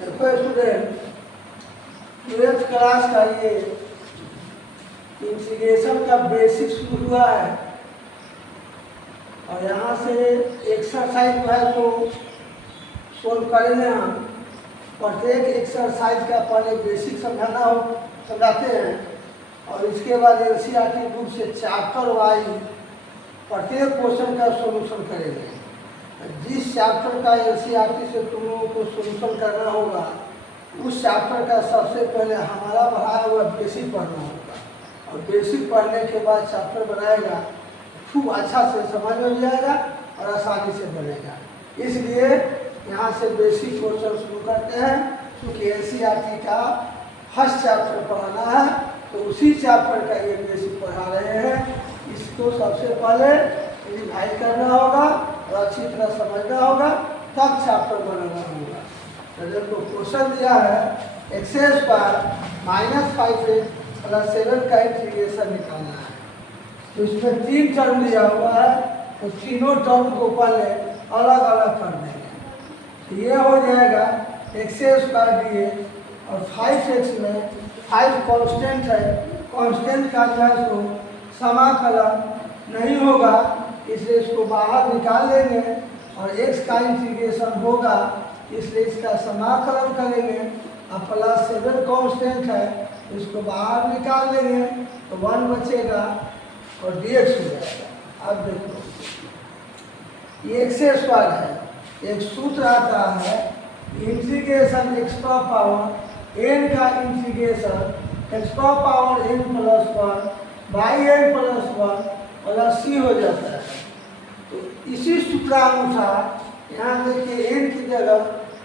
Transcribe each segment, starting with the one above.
देखो student, 12th class का ये इंटीग्रेशन का बेसिक शुरू हुआ है और यहाँ से एक्सरसाइज जो है तो सोल्व करेंगे हम। प्रत्येक एक्सरसाइज का पहले बेसिक समझाते हैं और इसके बाद एनसीईआरटी बुक से चैप्टर वाइज प्रत्येक क्वेश्चन का सॉल्यूशन करेंगे। जिस चैप्टर का एनसीईआरटी से तुम लोगों को सॉल्यूशन करना होगा उस चैप्टर का सबसे पहले हमारा पढ़ाया हुआ बेसिक पढ़ना होगा और बेसिक पढ़ने के बाद चैप्टर बनाएगा, खूब अच्छा से समझ में जाएगा और आसानी से बनेगा। इसलिए यहाँ से बेसिक क्वेश्चन शुरू करते हैं क्योंकि एनसीईआरटी का फर्स्ट चैप्टर पढ़ाना है तो उसी चैप्टर का ये बेसिक पढ़ा रहे हैं। इसको सबसे पहले रिवाइज करना होगा और अच्छी तरह समझना होगा, तब चैप्टर बनाना होगा। तो जब को क्वेश्चन दिया है एक्स पर -5x + 7 का इंटीग्रेशन निकालना है, तो इसमें 3 टर्म दिया हुआ है तो तीनों टर्म को पहले अलग अलग कर देंगे। ये हो जाएगा x² dx और 5x में 5 कांस्टेंट है, कांस्टेंट का जो है तो समाकलन नहीं होगा इसलिए इसको बाहर निकाल लेंगे और x का इंटीग्रेशन होगा इसलिए इसका समाकलन करेंगे। अब +7 कांस्टेंट है इसको बाहर निकाल लेंगे तो 1 बचेगा और dx हो जाएगा। अब देखो ये x² है, एक सूत्र आता है इंटीग्रेशन x पावर n का integration x power n + 1 by n + 1 plus c हो जाता है। तो इसी सूत्रानुसार यहाँ देखिए n की जगह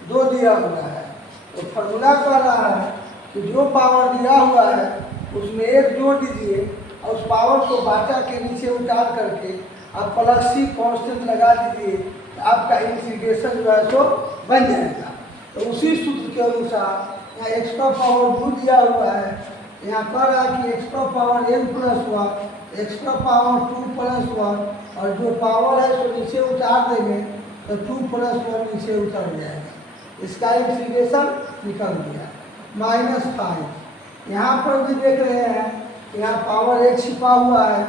2 दिया हुआ है तो फॉर्मूला कर रहा है कि जो पावर दिया हुआ है उसमें 1 जोड़ दीजिए और उस पावर को बाटा के नीचे उतार करके आप +c कांस्टेंट लगा दीजिए तो आपका इंटीग्रेशन जो है तो बन जाएगा। तो उसी सूत्र के अनुसार यहाँ x का पावर 2 दिया हुआ है, यहाँ कह रहा है कि x का पावर n + 1 x का पावर 2 + 1 और जो पावर है उसको नीचे उतार देंगे तो 2 + 1 नीचे उतर जाएगा। इसका इंटीग्रेशन निकल गया -5। यहाँ पर भी देख रहे हैं यहाँ पावर 1 छिपा हुआ है,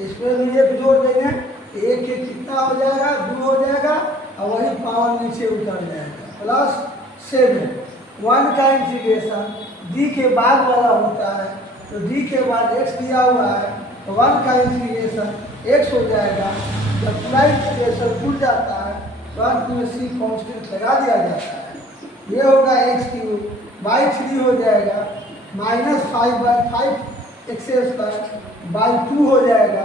इसमें भी 1 जोड़ देंगे, 1 के कितना हो जाएगा 2 हो जाएगा और वही पावर नीचे उतर जाएगा +7। 1 का इंटीग्रेशन d के बाद वाला होता है तो d के बाद x दिया हुआ है तो 1 का इंटीग्रेशन x हो जाएगा। जब पूरा इंटीग्रेशन खुल जाता है तो अंत में c कांस्टेंट लगा दिया जाता है। ये होगा x³ बाई 3 हो जाएगा -5/5 x² 2 हो जाएगा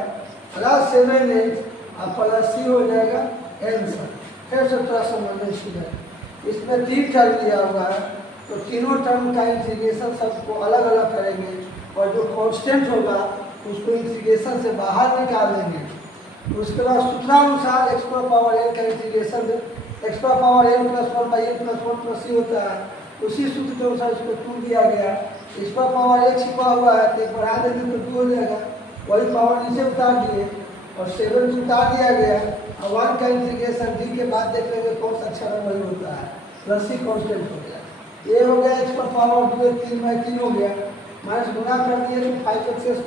+7x और +c हो जाएगा आंसर। फिर से थोड़ा समझने स्टूडेंट, इसमें 3 टर्म दिया हुआ है तो तीनों टर्म का इंटीग्रेशन सबको अलग अलग करेंगे और जो कांस्टेंट होगा उसको इंटीग्रेशन से बाहर निकाल देंगे। उसके बाद सूत्रानुसार x पावर n का integration x power n + 1 by n + 1 + c होता है। उसी सूत्र के अनुसार इसको 2 दिया गया, इस पर पावर 1 छिपा हुआ है तो 1 बढ़ा देंगे तो 2 हो जाएगा, वही पावर नीचे उतार दिए और 7 उतार दिया गया और 1 का इंटीग्रेशन d के बाद देख लेंगे कौन सा अक्षर है वही होता है +c कांस्टेंट हो गया। ये हो गया x पावर 2 3/3 हो गया, माइनस गुना कर दिए तो 5x²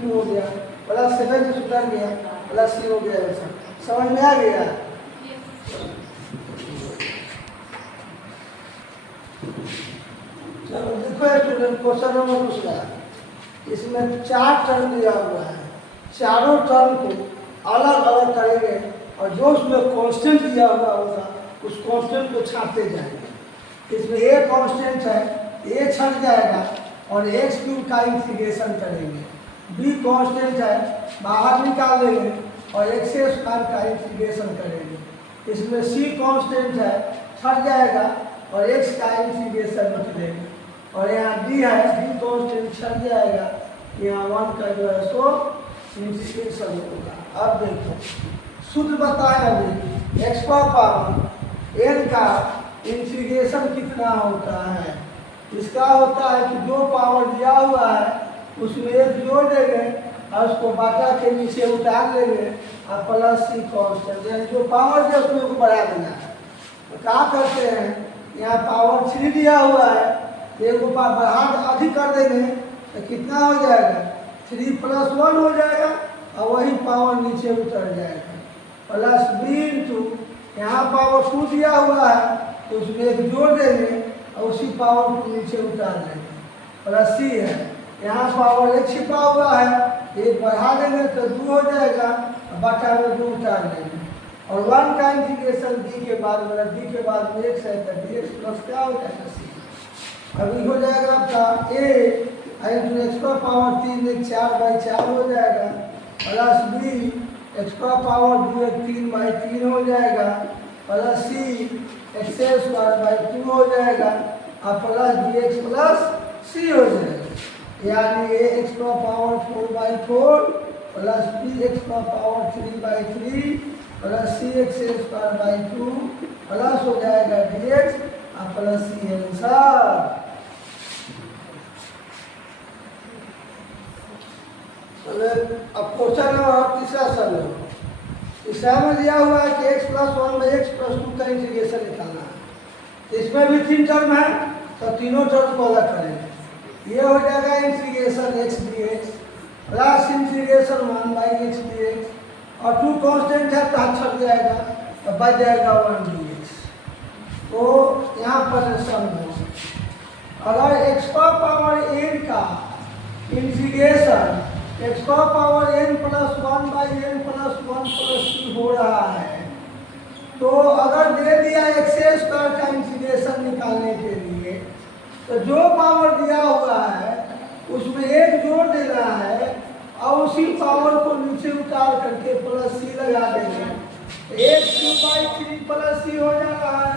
2 हो गया +7 से उतर गया +c हो गया। ऐसा समझ में आ गया? चलो देखो स्टूडेंट क्वेश्चन नंबर 2 इसमें 4 टर्म दिया हुआ है, चारों टर्म को अलग अलग करेंगे और जो उसमें कांस्टेंट दिया हुआ होगा उस कांस्टेंट को छापते जाएंगे। इसमें a कांस्टेंट है, a छट जाएगा और x³ का इंटीग्रेशन करेंगे, b कांस्टेंट है बाहर निकाल देंगे और x² का इंटीग्रेशन करेंगे। इसमें c कांस्टेंट है छट जाएगा और x का इंटीग्रेशन रख देंगे और यहाँ d है, d कांस्टेंट छट जाएगा, यहाँ 1 का जो है सो इंटीग्रेशन होगा। अब देखो सूत्र बताए अभी x पावर n का इंटीग्रेशन कितना होता है। इसका होता है कि जो पावर दिया हुआ है उसमें 1 जोड़ देंगे और उसको बाटा के नीचे उतार लेंगे और +c कांस्टेंट यानी जो पावर है उसमें को बढ़ा देना है। तो क्या करते हैं यहाँ पावर 3 दिया हुआ है, तो एक ऊपर बढ़ा अधिक कर देंगे तो कितना हो जाएगा, 3 + 1 हो जाएगा और वही पावर नीचे उतर जाएगा। प्लस b इंटू यहाँ पावर 2 दिया हुआ है तो उसमें एक जोड़ देंगे और उसी पावर को नीचे उतार लेंगे। प्लस c है, यहाँ पावर 1 छिपा हुआ है, एक बढ़ा देंगे तो 2 हो जाएगा, बटा में 2 उतार लेंगे। और 1 का इंटीग्रेशन d के बाद मतलब d के बाद में x है तो dx प्लस क्या हो जाएगा c। अभी हो जाएगा आपका a इंटू एक्स का पावर 3 एक 4/4 हो जाएगा, प्लस b एक्स का पावर 2 एक 3/3 हो जाएगा, प्लस c x² 2 हो जाएगा और प्लस dx प्लस c हो जाएगा। यानी a x का पावर 4/4 प्लस b x का power 3/3 plus c x² 2 plus हो जाएगा dx और प्लस c आंसर। अब क्वेश्चन नंबर तीसरा सर तीसरा में दिया हुआ है कि x + 1/x + 2 का इंटीग्रेशन निकालना है। इसमें भी 3 टर्म है तो तीनों टर्म को अलग करेंगे। ये हो जाएगा integration x dx plus integration 1/x dx और 2 कांस्टेंट है तो हाथ छट जाएगा तो बच जाएगा 1 dx। तो यहाँ पर समझो अगर x का पावर n का इंटीग्रेशन x का पावर n + 1/n + 1 + c हो रहा है तो अगर दे दिया x² का इंटीग्रेशन निकालने के लिए तो जो पावर दिया हुआ है उसमें एक जोड़ देना है और उसी पावर को नीचे उतार करके प्लस c लगा देंगे। 1/3 प्लस c हो जाता है।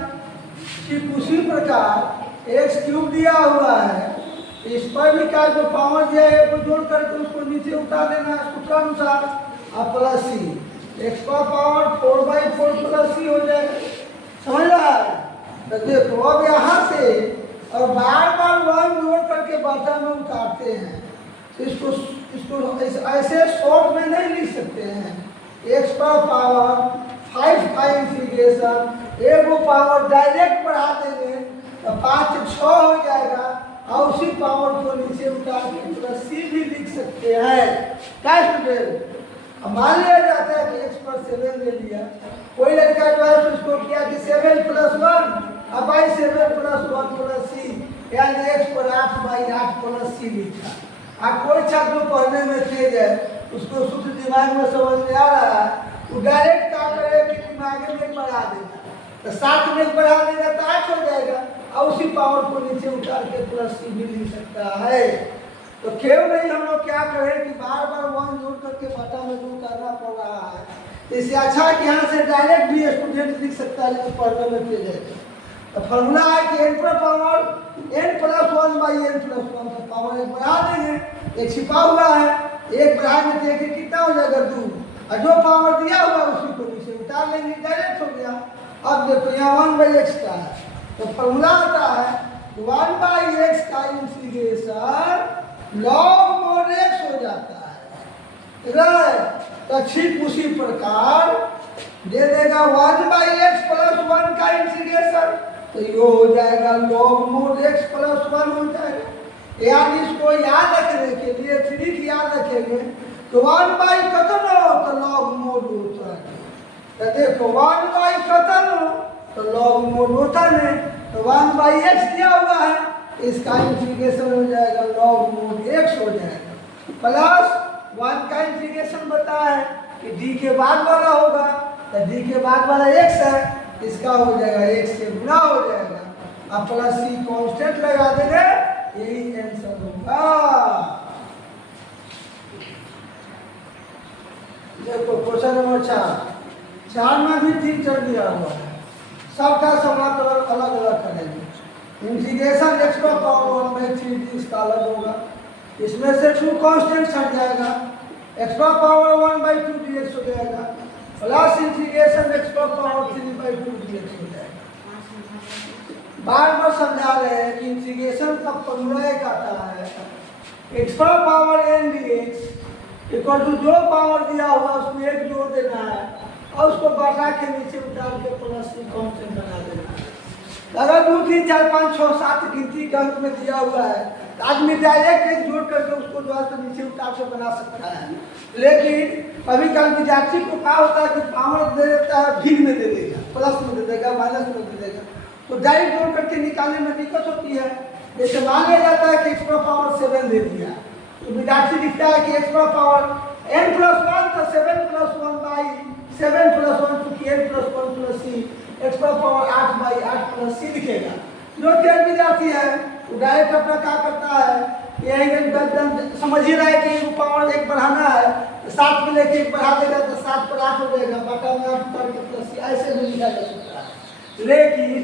ठीक उसी प्रकार x³ दिया हुआ है, इस पर भी क्या जो पावर दिया है वो जोड़ करके उसको नीचे उतार देना है सूत्र अनुसार और प्लस c x का पावर 4/4 प्लस c हो जाएगा। समझ रहा है? तो देखो अब यहाँ से और बार बार 1 जोड़ करके बटा में उतारते हैं तो इसको ऐसे शॉर्ट में नहीं लिख सकते हैं। x का पावर 5 का इंटीग्रेशन एक वो पावर डायरेक्ट बढ़ा देंगे तो 5 6 हो जाएगा और उसी पावर को नीचे उतार के प्लस c भी लिख सकते हैं। क्या स्टूडेंट? मान लिया जाता है कि x पर 7 ले लिया, कोई लड़का जो है उसको किया कि 7 + 1 अब 7 + 1 + c यानी x पर 8/8 + c लिखा। कोई छात्र पढ़ने में तेज है उसको सूत्र दिमाग में समझ में आ रहा है वो डायरेक्ट क्या करेगा कि दिमाग में एक बढ़ा देगा तो 7 में एक बढ़ा देगा तो 8 हो जाएगा और उसी पावर को नीचे उतार के प्लस c भी लिख सकता है। तो क्यों नहीं हम लोग क्या करें कि बार बार 1 जोड़ करके बटा में जो करना पड़ रहा है। इससे अच्छा कि यहाँ से डायरेक्ट भी स्टूडेंट लिख सकता है लेकिन पढ़ने में तेज है। तो फॉर्मूला है कि n पर पावर n + 1/n + 1 का पावर एक बढ़ा देंगे, एक छिपा हुआ है एक बढ़ाने से एक कितना हो जाएगा 2 और जो पावर दिया हुआ उसी को नीचे उतार लेंगे, डायरेक्ट हो गया। अब देखो यहाँ 1/x का है तो फॉर्मूला आता है 1/x का इंटीग्रेशन log mod x हो जाता है। तो ठीक उसी प्रकार दे देगा 1/x + 1 का इंटीग्रेशन तो ये हो जाएगा log mod x + 1 हो जाएगा। यानी इसको याद रखने के लिए 3 की याद रखेंगे तो 1/, तो log mod होता है। तो देखो 1/, तो log mod होता नहीं तो 1/x दिया हुआ है इसका इंटीग्रेशन हो जाएगा log mod x हो जाएगा प्लस 1 का इंटीग्रेशन बताया है कि d के बाद वाला होगा तो d के बाद वाला x है इसका हो जाएगा x से गुना हो जाएगा अब प्लस c कांस्टेंट लगा देंगे यही आंसर होगा। देखो क्वेश्चन नंबर 4 में भी 3 टर्म दिया हुआ है, सबका समाकलन अलग अलग करेंगे। इंटीग्रेशन x का पावर 1/3 इसका अलग होगा, इसमें से 2 कांस्टेंट हट जाएगा, x का पावर 1/2 dx हो जाएगा प्लस इंटीग्रेशन x का पावर 3/2 dx हो जाएगा। बार बार समझा रहे हैं कि इंटीग्रेशन का फॉर्मूला एक आता है x का power n dx equal to जो पावर दिया हुआ उसमें एक जोड़ देना है और उसको बढ़ा के नीचे उतार के प्लस c कांस्टेंट बना देना है। अगर 2 3 4 5 6 7 गिनती के अंक में दिया हुआ है तो आदमी डायरेक्ट एक जोड़ करके उसको जो है तो नीचे उतार के बना सकता है। लेकिन कभी कभी विद्यार्थी को क्या होता है कि पावर दे देता है, भिन्न में दे देगा, प्लस में दे देगा, माइनस में दे देगा, तो डायरेक्ट जोड़ करके निकालने में दिक्कत होती है। जैसे मान लिया जाता है कि x पावर 7 दे दिया, तो विद्यार्थी लिखता है कि x पावर n+1 तो 7 + 1 बाई 7 + 1 क्योंकि n + 1 + c x power 8 by 8 + c लिखेगा। जो तेज विद्यार्थी है वो डायरेक्ट अपना क्या करता है, यही समझ ही रहा है कि पावर 1 बढ़ाना है, 7 में लेके 1 बढ़ा देगा तो 7 पर 8 हो जाएगा, बटा में 8 उतार के प्लस c, ऐसे भी लिखा जा सकता है। लेकिन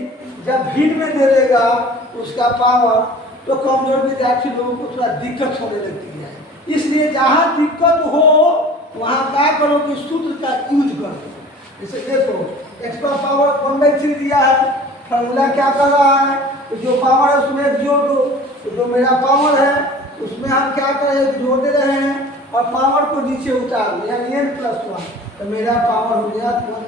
जब भिन्न में दे देगा उसका पावर, तो कमजोर विद्यार्थी लोगों को थोड़ा दिक्कत होने लगती है। इसलिए जहाँ दिक्कत हो वहाँ क्या करो कि सूत्र का यूज करो। जैसे देखो x पावर 1/3 दिया है, फॉर्मूला क्या कर रहा है, तो जो पावर है उसमें एक जोड़ दो, तो जो मेरा पावर है उसमें हम क्या करें, जोड़ दे रहे हैं और पावर को नीचे उतार दें, यानी n+1, तो मेरा पावर हो गया 1/3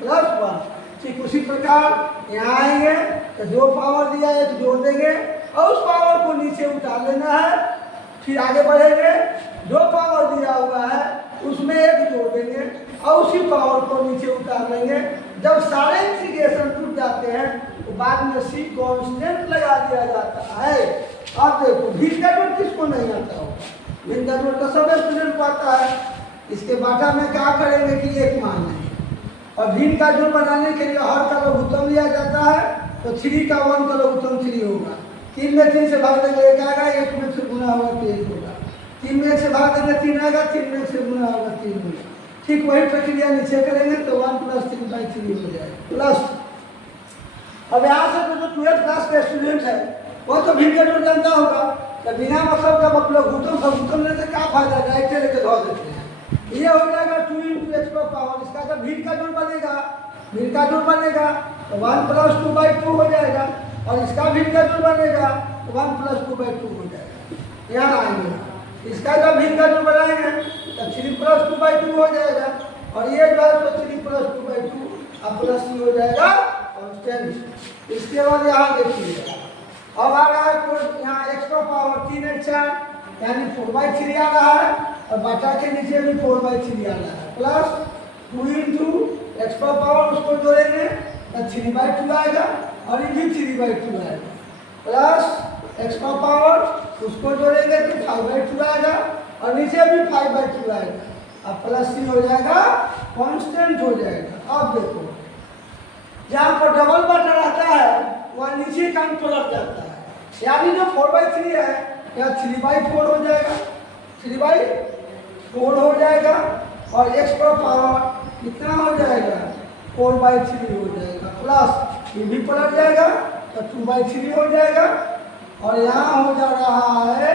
+ 1। ठीक उसी प्रकार यहाँ आएंगे तो जो पावर दिया है तो जोड़ देंगे और उस पावर को नीचे उतार लेना है। फिर आगे बढ़ेंगे, जो पावर दिया हुआ है उसमें 1 जोड़ देंगे और उसी पावर को नीचे उतार लेंगे। जब सारे इंटीग्रेशन टूट जाते हैं तो बाद में c कांस्टेंट लगा दिया जाता है। अब देखो भिन्न का जोड़ किसको नहीं आता हो, भिन्न का जोड़ तो सब स्टूडेंट को आता है। इसके बाटा में क्या करेंगे कि 1 मान लेंगे और भिन्न का जोड़ बनाने के लिए हर का लघुत्तम लिया जाता है, तो 3 का 1 का लघुत्तम 3 होगा। 3 में 3 से भाग देंगे 1 आएगा, 1 में से गुना होगा तो 1 होगा, 3 में 1 से भाग देंगे 3 आएगा, 3 में 1 से गुना होगा 3 होगा। ठीक वही प्रक्रिया नीचे करेंगे तो 1 + 3/3 हो जाएगा प्लस। अब यहाँ से तो जो 12th क्लास का स्टूडेंट है वो तो भिन्न का जोड़ जानता होगा, तो बिना मतलब का लघुत्तम लेने से क्या फायदा, डायरेक्ट लेके धो देते हैं। ये हो जाएगा 2 × x पावर, इसका जब भिन्न का जोड़ बनेगा, भिन्न का जोड़ बनेगा तो 1 + 2/2 हो जाएगा और इसका भिन्न का जोड़ बनेगा तो 1 + 2/2 हो जाएगा। यहाँ आएंगे इसका जब भिन्न का जोड़ बनाएंगे तो 3 + 2/2 हो जाएगा और ये जो है तो 3 + 2/2 अब प्लस c हो जाएगा कांस्टेंट। इसके बाद यहाँ देखिए अब आ रहा है यहाँ x पावर 3 4 यानी 4/3 आ रहा है और बटा के नीचे भी 4/3 आ रहा है प्लस 2 × x पावर उसको जोड़ेंगे तो 3/2 आएगा और ये भी 3/2 आएगा प्लस x पावर उसको जोड़ेंगे तो 5/2 आएगा और नीचे भी 5/2 आएगा। अब प्लस c हो जाएगा कांस्टेंट हो जाएगा। अब देखो जहाँ पर डबल बटा रहता है वहाँ नीचे का अंक पलट जाता है, यानी जो 4/3 है यहाँ 3/4 हो जाएगा, 3/4 हो जाएगा और x पावर कितना हो जाएगा 4/3 हो जाएगा प्लस ये भी पलट जाएगा तो 2/3 हो जाएगा और यहाँ हो जा रहा है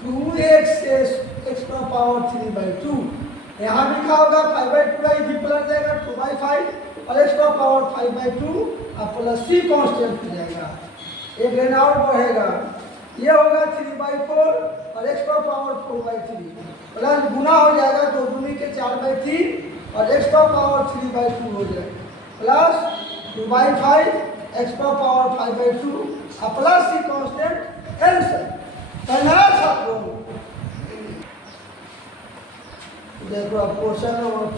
2x पावर 3/2। यहाँ लिखा होगा 5/2 ये भी पलट जाएगा 2/5 और x पावर 5/2 और प्लस c कांस्टेंट हो जाएगा। एक लेना और बढ़ेगा, ये होगा 3/4 और x पावर 4/3 प्लस गुना हो जाएगा 2 दूनी के 4/3 और x पावर 3/2 हो जाएगा प्लस 2/5 x पावर 5/2 और प्लस c कांस्टेंट आंसर। पहला छात्रों देखो अब क्वेश्चन नंबर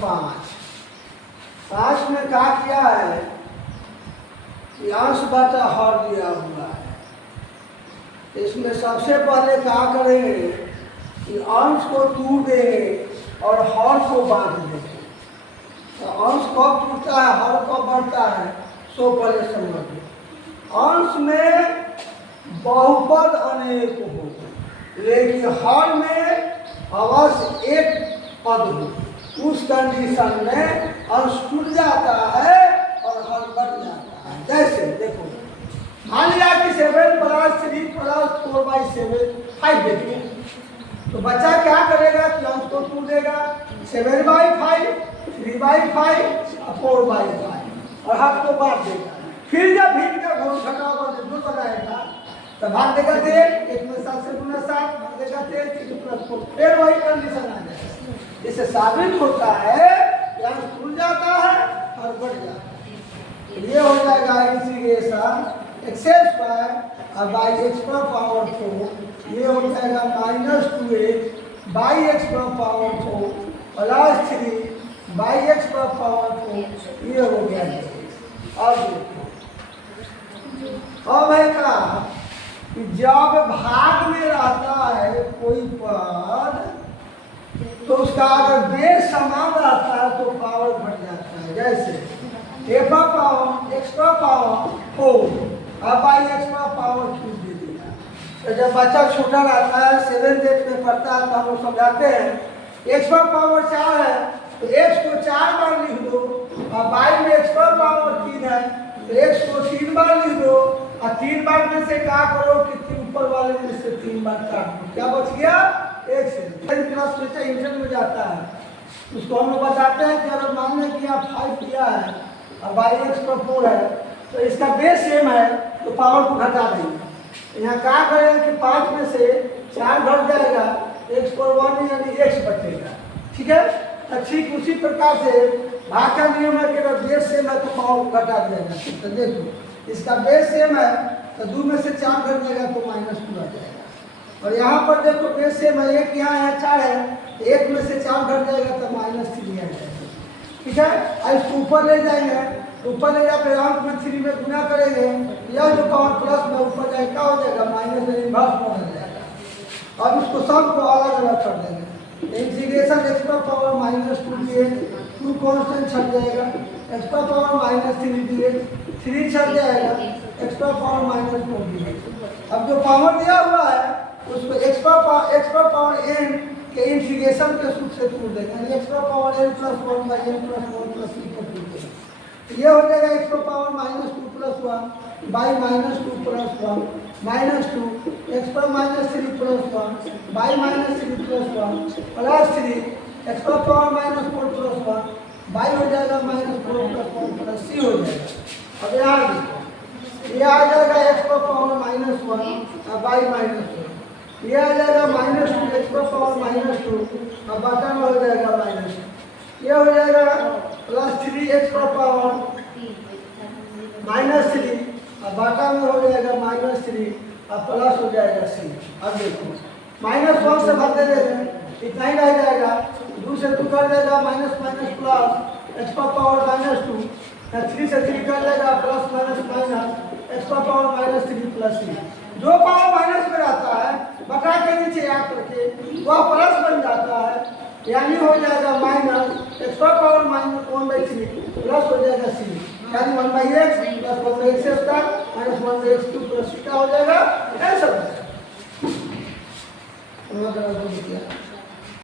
5 में क्या किया है कि अंश बटा हर दिया हुआ है। इसमें सबसे पहले क्या करेंगे कि अंश को तोड़ देंगे और हर को बांट देंगे। तो अंश कब टूटता है हर कब बढ़ता है सो पहले समझिए। अंश में बहुपद अनेक हो लेकिन हर में अवश्य एक पद हो, उस कंडीशन में अंश टूट जाता है और हर बढ़ जाता है। जैसे देखो मान लिया कि 7 + 3 + 4/7 5 देखिए, तो बच्चा क्या करेगा कि अंश को तोड़ देगा 7/5 3/5 और 4/5 और हाथ को बांट देगा। फिर जब भिन्न का घोल घटाव जो बनाएगा तो भाग देगा 1 1 में 7 से गुना 7 भाग देगा 3 3 + 4 फिर वही कंडीशन आ जाएगा। इससे साबित होता है कि अंश टूट जाता है और बढ़ जाता है। ये हो जाएगा इंटीग्रेशन एक्स स्क्वायर और बाई एक्स पर पावर 4 ये हो जाएगा -2x बाई एक्स पर पावर 4 प्लस 3 बाई एक्स पर पावर 4 ये हो गया। अब देखो अब है क्या कि जब भाग में रहता है कोई पद तो उसका अगर बेस समान रहता है तो पावर घट जाता है। जैसे ए का पावर एक्स का पावर 4 अब बाई एक्स का पावर 3 दे दिया। तो जब बच्चा छोटा रहता है 7th 8th में पढ़ता है तो हम लोग समझाते हैं एक्स का पावर 4 है तो एक्स को 4 बार लिख दो और बाई में एक्स का पावर 3 है तो एक्स को 3 बार लिख दो और 3 बार में से क्या करो कि ऊपर वाले में से 3 बार काट दो, क्या बच गया एक से। क्लास बच्चा इंटर में जाता है उसको हम लोग बताते हैं कि अगर मान लें कि आप 5 किया है और बाई एक्स पर 4 है तो इसका बेस सेम है तो पावर को घटा देंगे। यहाँ क्या करेंगे कि 5 में से 4 घट जाएगा एक्स पर 1 यानी एक्स बचेगा। ठीक है, तो ठीक उसी प्रकार से भाग का नियम है कि अगर बेस सेम है तो पावर को घटा दिया जाए। तो देखो इसका बेस सेम है तो 2 में से 4 घट जाएगा तो -2 आ जाएगा। और यहाँ पर देखो बेस सेम है, एक यहाँ है 4 है, 1 में से 4 घट जाएगा तो -3 आ जाएगा। ठीक है, अब इसको ऊपर ले जाएंगे, ऊपर ले जाकर अंक में 3 में गुना करेंगे, यह जो पावर प्लस में ऊपर जाएगा क्या हो जाएगा माइनस में इन्वर्स में हो जाएगा। अब इसको सब को अलग अलग कर देंगे। इंटीग्रेशन एक्स का पावर -2 dx 2 कांस्टेंट छट जाएगा, एक्स का पावर -3 dx 3 छट जाएगा, एक्स का पावर -4 dx। अब जो पावर दिया हुआ है उसको एक्स का पावर n के इंटीग्रेशन के सूत्र से तोड़ देंगे, यानी एक्स का पावर n + 1 बाई n + 1 + 3 को तोड़ देंगे। तो ये हो जाएगा एक्स का पावर -2 + 1 बाई -2 + 1 -2 एक्स पर -3 + 1 बाई -3 + 1 प्लस 3 एक्स का पावर -4 + 1 बाई हो जाएगा -4 + 1 प्लस c हो जाएगा। अब यहाँ देखो ये आ जाएगा एक्स का पावर -1 बाई -1, ये आ जाएगा -2 एक्स का पावर -2 और बटा में हो जाएगा -2, ये हो जाएगा +3 एक्स का पावर -3 और बटा में हो जाएगा -3 और प्लस हो जाएगा c। अब देखो -1 से भाग दे देंगे इतना ही रह जाएगा, 2 से 2 कर देगा माइनस प्लस एक्स का पावर -2 3 से 3 कर देगा प्लस माइनस एक्स का पावर -3 प्लस c। जो पावर माइनस में रहता है बटा के नीचे आ करके वह प्लस बन जाता है, यानी हो जाएगा माइनस एक्स का पावर -1/3 प्लस हो जाएगा c, यानी 1/x plus 1/x² minus 1/x³ plus c का हो जाएगा ऐसा।